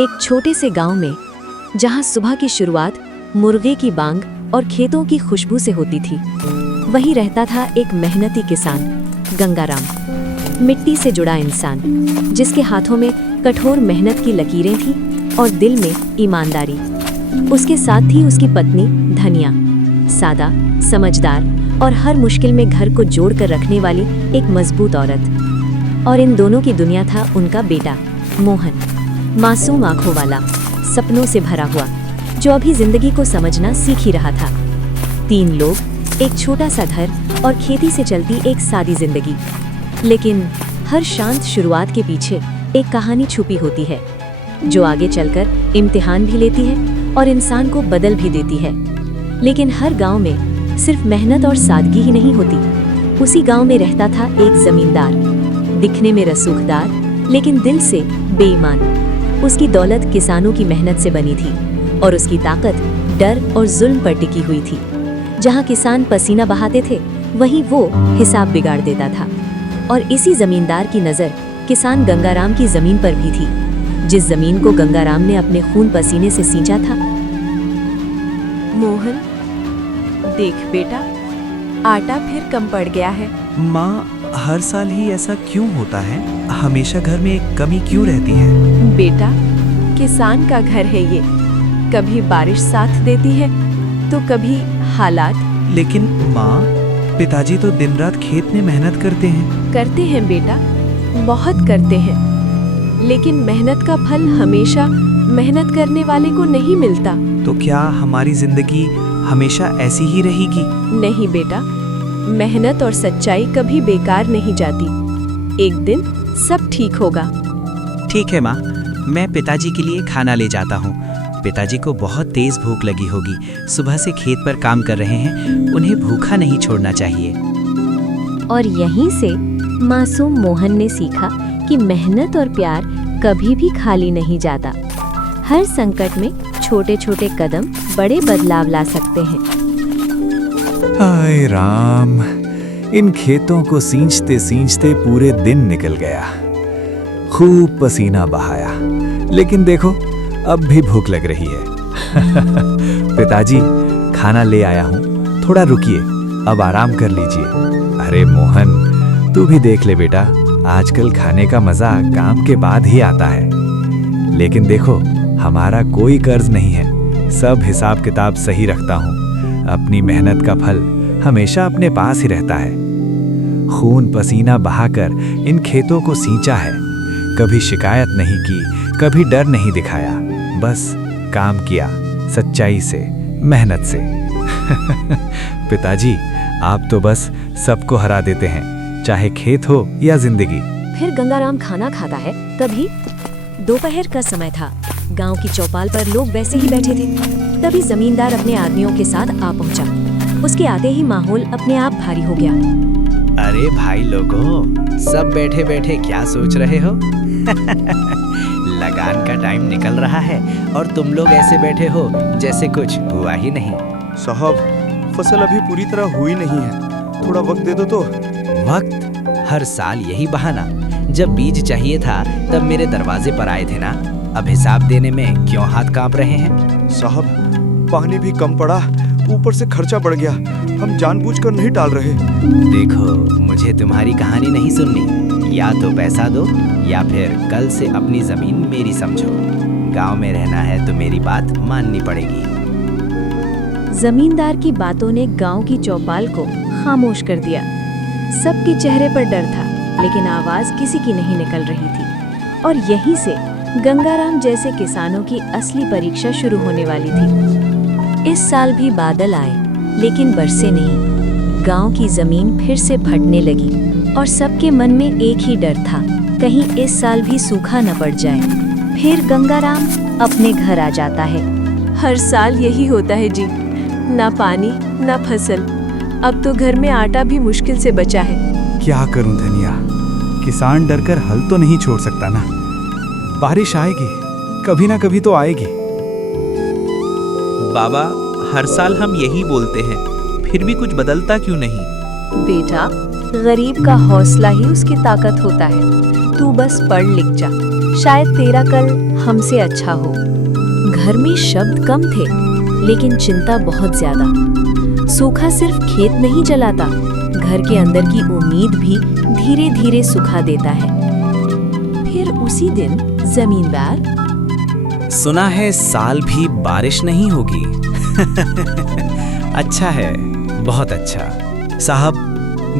एक छोटे से गांव में, जहां सुबह की शुरुआत मुर्गे की बांग और खेतों की खुशबू से होती थी, वहीं रहता था एक मेहनती किसान, गंगाराम। मिट्टी से जुड़ा इंसान, जिसके हाथों में कठोर मेहनत की लकीरें थीं और दिल में ईमानदारी। उसके साथ थी उसकी पत्नी धनिया, सादा, समझदार और हर मुश्किल में घर को जोड़ कर रखने वाली एक मजबूत औरत। और इन दोनों की दुनिया था उनका बेटा मोहन, मासूम आंखों वाला, सपनों से भरा हुआ, जो अभी जिंदगी को समझना सीख ही रहा था। 3 लोग, एक छोटा सा घर और खेती से चलती एक सादी जिंदगी। लेकिन हर शांत शुरुआत के पीछे एक कहानी छुपी होती है, जो आगे चलकर इम्तिहान भी लेती है और इंसान को बदल भी देती है। लेकिन हर गांव में सिर्फ मेहनत और सादगी ही नहीं होती। उसी गांव में रहता था एक जमींदार, दिखने में रसूखदार लेकिन दिल से बेईमान। उसकी दौलत किसानों की मेहनत से बनी थी और उसकी ताकत डर और जुल्म पर टिकी हुई थी। जहां किसान पसीना बहाते थे, वहीं वो हिसाब बिगाड़ देता था। और इसी जमींदार की नज़र किसान गंगाराम की जमीन पर भी थी, जिस जमीन को गंगाराम ने अपने खून पसीने से सींचा था। मोहन, देख बेटा, आटा फिर कम पड़ गया है। माँ, हर साल ही ऐसा क्यों होता है? हमेशा घर में एक कमी क्यों रहती है? बेटा, किसान का घर है ये। कभी बारिश साथ देती है तो कभी हालात। लेकिन माँ, पिताजी तो दिन रात खेत में मेहनत करते हैं। करते हैं बेटा, बहुत करते हैं, लेकिन मेहनत का फल हमेशा मेहनत करने वाले को नहीं मिलता। तो क्या हमारी जिंदगी हमेशा ऐसी ही रहेगी? नहीं बेटा, मेहनत और सच्चाई कभी बेकार नहीं जाती। एक दिन सब ठीक होगा। ठीक है माँ, मैं पिताजी के लिए खाना ले जाता हूँ। पिताजी को बहुत तेज भूख लगी होगी, सुबह से खेत पर काम कर रहे हैं, उन्हें भूखा नहीं छोड़ना चाहिए। और यहीं से मासूम मोहन ने सीखा कि मेहनत और प्यार कभी भी खाली नहीं जाता। हर संकट में छोटे छोटे कदम बड़े बदलाव ला सकते हैं। हाय राम, इन खेतों को सींचते सींचते पूरे दिन निकल गया। खूब पसीना बहाया, लेकिन देखो अब भी भूख लग रही है। पिताजी, खाना ले आया हूँ, थोड़ा रुकिए, अब आराम कर लीजिए। अरे मोहन, तू भी देख ले बेटा, आजकल खाने का मजा काम के बाद ही आता है। लेकिन देखो, हमारा कोई कर्ज नहीं है, सब हिसाब किताब सही रखता हूँ। अपनी मेहनत का फल हमेशा अपने पास ही रहता है। खून पसीना बहाकर इन खेतों को सींचा है, कभी शिकायत नहीं की, कभी डर नहीं दिखाया, बस काम किया सच्चाई से, मेहनत से। पिताजी, आप तो बस सबको हरा देते हैं, चाहे खेत हो या जिंदगी। फिर गंगाराम खाना खाता है। तभी दोपहर का समय था। गांव की चौपाल पर लोग वैसे ही बैठे थे। तभी जमींदार अपने आदमियों के साथ आ पहुंचा। उसके आते ही माहौल अपने आप भारी हो गया। अरे भाई लोगों, सब बैठे बैठे क्या सोच रहे हो? लगान का टाइम निकल रहा है और तुम लोग ऐसे बैठे हो जैसे कुछ हुआ ही नहीं। साहब, फसल अभी पूरी तरह हुई नहीं है, थोड़ा वक्त दे दो तो। वक्त? हर साल यही बहाना। जब बीज चाहिए था तब मेरे दरवाजे पर आए थे ना। अब हिसाब देने में क्यों हाथ कांप रहे हैं? साहब, पानी भी कम पड़ा, ऊपर से खर्चा बढ़ गया, हम जानबूझकर नहीं टाल रहे। देखो, मुझे तुम्हारी कहानी नहीं सुननी। या तो पैसा दो या फिर कल से अपनी जमीन मेरी समझो। गांव में रहना है तो मेरी बात माननी पड़ेगी। जमींदार की बातों ने गांव की चौपाल को खामोश कर दिया। सबके चेहरे पर डर था, लेकिन आवाज किसी की नहीं निकल रही थी। और यहीं से गंगाराम जैसे किसानों की असली परीक्षा शुरू होने वाली थी। इस साल भी बादल आए, लेकिन बरसे नहीं। गांव की जमीन फिर से फटने लगी और सबके मन में एक ही डर था, कहीं इस साल भी सूखा न पड़ जाए। फिर गंगाराम अपने घर आ जाता है। हर साल यही होता है जी, ना पानी ना फसल। अब तो घर में आटा भी मुश्किल से बचा है। क्या करूं धनिया, किसान डरकर हल तो नहीं छोड़ सकता ना। बारिश आएगी, कभी ना कभी तो आएगी। बाबा, हर साल हम यही बोलते हैं, फिर भी कुछ बदलता क्यों नहीं? बेटा, गरीब का हौसला ही उसकी ताकत होता है। तू बस पढ़ लिख जा, शायद तेरा कल हमसे अच्छा हो। घर में शब्द कम थे, लेकिन चिंता बहुत ज्यादा। सूखा सिर्फ खेत नहीं जलाता, घर के अंदर की उम्मीद भी धीरे धीरे सुखा देता है। फिर उसी दिन जमींदार सुना है साल भी बारिश नहीं होगी। अच्छा है, बहुत अच्छा। साहब,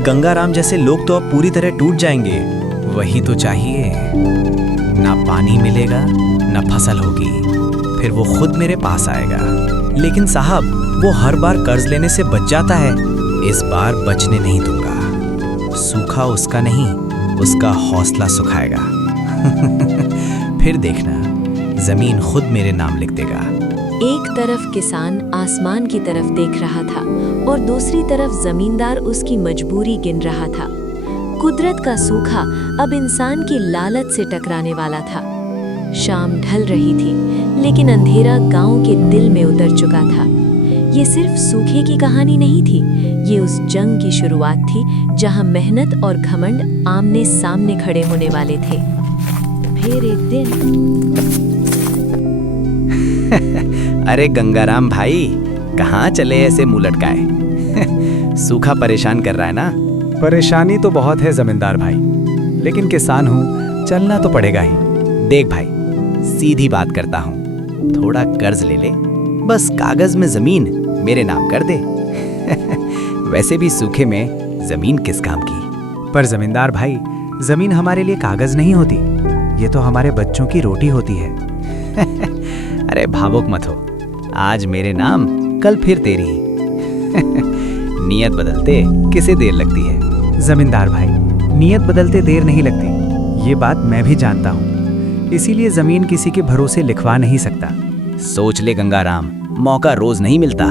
गंगाराम जैसे लोग तो अब पूरी तरह टूट जाएंगे। वही तो चाहिए। ना पानी मिलेगा, ना फसल होगी। फिर वो खुद मेरे पास आएगा। लेकिन साहब, वो हर बार कर्ज लेने से बच जाता है। इस बार बचने नहीं दूंगा। सूखा उसका नहीं, उसका हौसला सुखाएगा। फिर देखना, जमीन खुद मेरे नाम लिख देगा। एक तरफ किसान आसमान की तरफ देख रहा था और दूसरी तरफ जमींदार उसकी मजबूरी गिन रहा था। कुदरत का सूखा अब इंसान की लालच से टकराने वाला था। शाम ढल रही थी, लेकिन अंधेरा गांव के दिल में उतर चुका था। ये सिर्फ सूखे की कहानी नहीं थी, ये उस जंग की शुरुआत थी जहां मेहनत और घमंड आमने सामने खड़े होने वाले थे। फिर एक दिन अरे गंगाराम भाई, कहाँ चले ऐसे मुंह लटकाए? सूखा परेशान कर रहा है ना? परेशानी तो बहुत है जमींदार भाई, लेकिन किसान हूँ, चलना तो पड़ेगा ही। देख भाई, सीधी बात करता हूँ, थोड़ा कर्ज ले ले, बस कागज में जमीन मेरे नाम कर दे। वैसे भी सूखे में जमीन किस काम की? पर जमींदार भाई, जमीन हमारे लिए कागज नहीं होती, ये तो हमारे बच्चों की रोटी होती है। अरे भावुक मत हो, आज मेरे नाम, कल फिर तेरी। नियत बदलते किसे देर लगती है? जमींदार भाई, नियत बदलते देर नहीं लगती, ये बात मैं भी जानता हूँ। इसीलिए जमीन किसी के भरोसे लिखवा नहीं सकता। सोच ले गंगाराम, मौका रोज नहीं मिलता।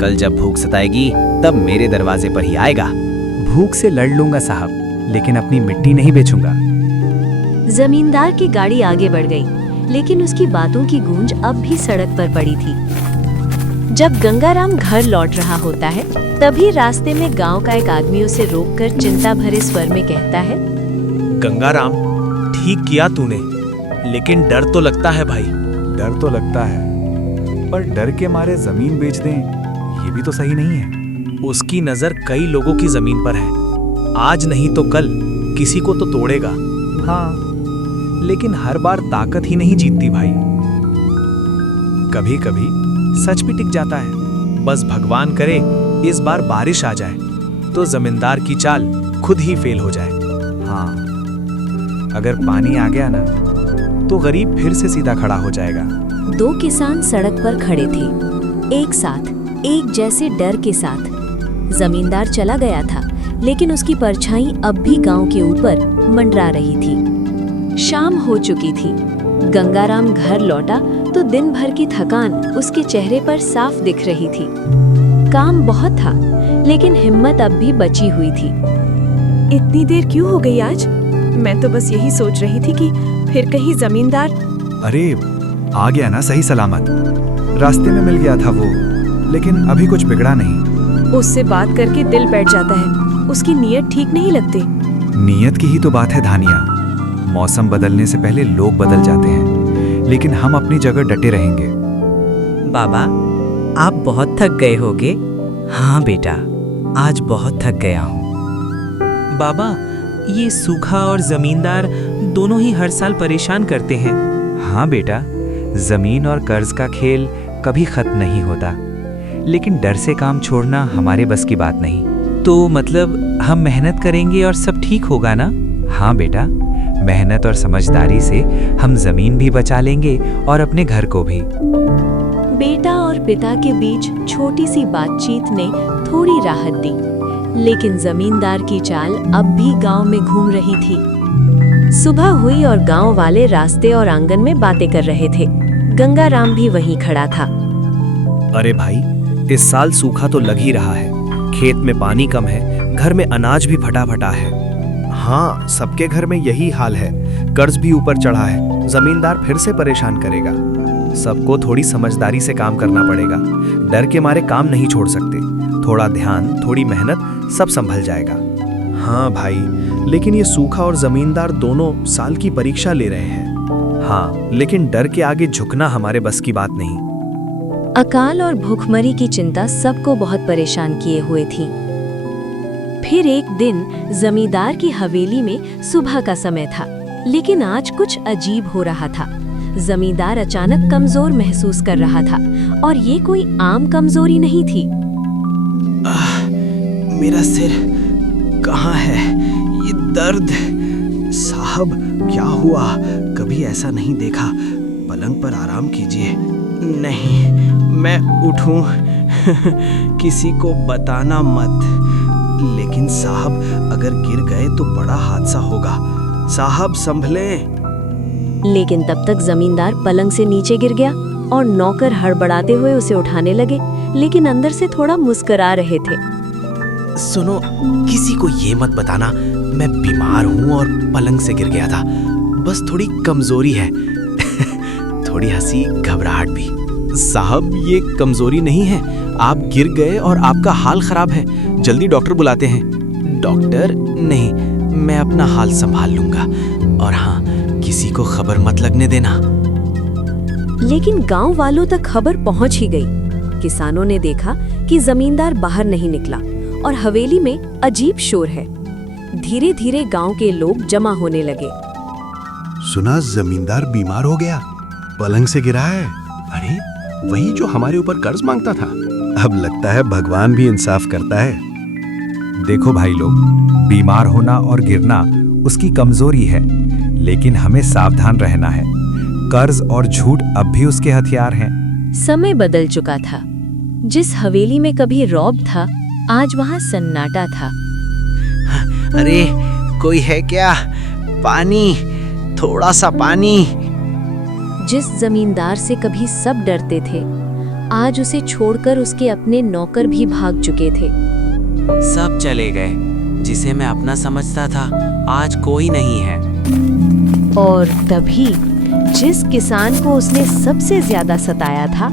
कल जब भूख सताएगी तब मेरे दरवाजे पर ही आएगा। भूख से लड़ लूंगा साहब, लेकिन अपनी मिट्टी नहीं बेचूंगा। जमींदार की गाड़ी आगे बढ़ गई, लेकिन उसकी बातों की गूंज अब भी सड़क पर पड़ी थी। जब गंगाराम घर लौट रहा होता है, तभी रास्ते में गांव का एक आदमी उसे रोककर चिंता भरे स्वर में कहता है, गंगाराम, ठीक किया तूने, लेकिन डर तो लगता है भाई। डर तो लगता है, पर डर के मारे जमीन बेच दें, ये भी तो सही नहीं है। उसकी नजर कई लोगों की जमीन पर है। आज नहीं तो कल किसी को तो तोड़ेगा। हाँ, लेकिन हर बार ताकत ही नहीं जीतती भाई, कभी कभी सच भी टिक जाता है। बस भगवान करे इस बार बारिश आ जाए तो जमींदार की चाल खुद ही फेल हो जाए। हाँ, अगर पानी आ गया ना, तो गरीब फिर से सीधा खड़ा हो जाएगा। दो किसान सड़क पर खड़े थे, एक साथ, एक जैसे डर के साथ। जमींदार चला गया था, लेकिन उसकी परछाई अब भी गांव के ऊपर मंडरा रही थी। शाम हो चुकी थी। गंगाराम घर लौटा तो दिन भर की थकान उसके चेहरे पर साफ दिख रही थी। काम बहुत था, लेकिन हिम्मत अब भी बची हुई थी। इतनी देर क्यों हो गई आज? मैं तो बस यही सोच रही थी कि फिर कहीं जमींदार। अरे, आ गया ना सही सलामत। रास्ते में मिल गया था वो, लेकिन अभी कुछ बिगड़ा नहीं। उससे बात करके दिल बैठ जाता है, उसकी नीयत ठीक नहीं लगती। नीयत की ही तो बात है धानिया। मौसम बदलने से पहले लोग बदल जाते हैं, लेकिन हम अपनी जगह डटे रहेंगे। बाबा, आप बहुत थक गए होगे। हाँ बेटा, आज बहुत थक गया हूँ। बाबा, ये सूखा और जमींदार दोनों ही हर साल परेशान करते हैं। हाँ बेटा, जमीन और कर्ज का खेल कभी खत्म नहीं होता, लेकिन डर से काम छोड़ना हमारे बस की बात नहीं। तो मतलब हम मेहनत करेंगे और सब ठीक होगा ना? हाँ बेटा, मेहनत और समझदारी से हम जमीन भी बचा लेंगे और अपने घर को भी। बेटा और पिता के बीच छोटी सी बातचीत ने थोड़ी राहत दी, लेकिन जमींदार की चाल अब भी गांव में घूम रही थी। सुबह हुई और गांव वाले रास्ते और आंगन में बातें कर रहे थे। गंगाराम भी वहीं खड़ा था। अरे भाई, इस साल सूखा तो लग ही रहा है। खेत में पानी कम है, घर में अनाज भी फटा फटा है। हाँ, सबके घर में यही हाल है। कर्ज भी ऊपर चढ़ा है, जमींदार फिर से परेशान करेगा। सबको थोड़ी समझदारी से काम करना पड़ेगा। डर के मारे काम नहीं छोड़ सकते। थोड़ा ध्यान, थोड़ी मेहनत, सब संभल जाएगा। हाँ भाई, लेकिन ये सूखा और जमींदार दोनों साल की परीक्षा ले रहे हैं। हाँ, लेकिन डर के आगे झुकना हमारे बस की बात नहीं। अकाल और भूखमरी की चिंता सबको बहुत परेशान किए हुए थी। फिर एक दिन जमींदार की हवेली में सुबह का समय था, लेकिन आज कुछ अजीब हो रहा था। जमींदार अचानक कमजोर महसूस कर रहा था, और ये कोई आम कमजोरी नहीं थी। मेरा सिर कहाँ है? ये दर्द। साहब, क्या हुआ? कभी ऐसा नहीं देखा। पलंग पर आराम कीजिए। नहीं, मैं उठूं? किसी को बताना मत। लेकिन साहब, अगर गिर गए तो बड़ा हादसा होगा। साहब, संभलें। लेकिन तब तक जमींदार पलंग से नीचे गिर गया और नौकर हड़बड़ाते हुए उसे उठाने लगे, लेकिन अंदर से थोड़ा मुस्कुरा रहे थे। सुनो, किसी को ये मत बताना मैं बीमार हूँ और पलंग से गिर गया था। बस थोड़ी कमजोरी है। थोड़ी हंसी, घबराहट भी। साहब, ये कमजोरी नहीं है। आप गिर गए और आपका हाल खराब है। जल्दी डॉक्टर बुलाते हैं। डॉक्टर? नहीं, मैं अपना हाल संभाल लूंगा। और हाँ, किसी को खबर मत लगने देना। लेकिन गांव वालों तक खबर पहुंच ही गई। किसानों ने देखा कि जमींदार बाहर नहीं निकला और हवेली में अजीब शोर है। धीरे धीरे गांव के लोग जमा होने लगे। सुना, जमींदार बीमार हो गया, पलंग से गिरा है। अरे, वही जो हमारे ऊपर कर्ज मांगता था। अब लगता है भगवान भी इंसाफ करता है। देखो भाई लोग, बीमार होना और गिरना उसकी कमजोरी है, लेकिन हमें सावधान रहना है। कर्ज और झूठ अब भी उसके हथियार हैं। समय बदल चुका था। जिस हवेली में कभी रौब था, आज वहां सन्नाटा था। अरे, कोई है क्या? पानी, थोड़ा सा पानी। जिस जमींदार से कभी सब डरते थे, आज उसे छोड़कर उसके अपने नौकर भी भाग चुके थे। सब चले गए। जिसे मैं अपना समझता था, आज कोई नहीं है। और तभी जिस किसान को उसने सबसे ज्यादा सताया था,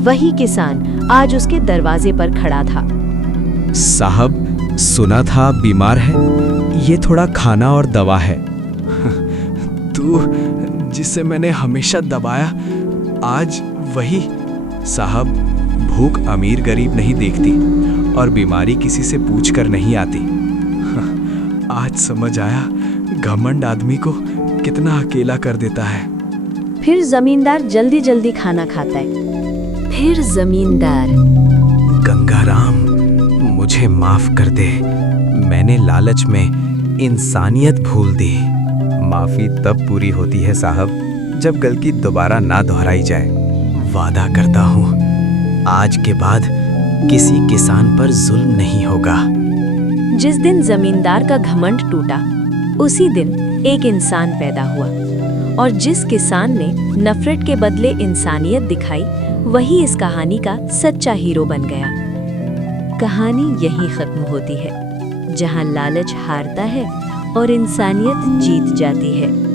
वही किसान आज उसके दरवाजे पर खड़ा था। साहब, सुना था बीमार है। ये थोड़ा खाना और दवा है। तू जिसे मैंने हमेशा दबाया, आज वही। साहब, भूख अमीर गरीब नहीं देखती और बीमारी किसी से पूछकर नहीं आती। आज समझ आया, घमंड आदमी को कितना अकेला कर देता है। फिर जमींदार जल्दी जल्दी खाना खाता है। फिर जमींदार, गंगाराम, मुझे माफ कर दे। मैंने लालच में इंसानियत भूल दी। माफी तब पूरी होती है साहब, जब गलती दोबारा ना दोहराई जाए। वादा करता हूँ, आज के बाद किसी किसान पर जुल्म नहीं होगा। जिस दिन जमींदार का घमंड टूटा, उसी दिन एक इंसान पैदा हुआ। और जिस किसान ने नफरत के बदले इंसानियत दिखाई, वही इस कहानी का सच्चा हीरो बन गया। कहानी यहीं खत्म होती है, जहां लालच हारता है और इंसानियत जीत जाती है।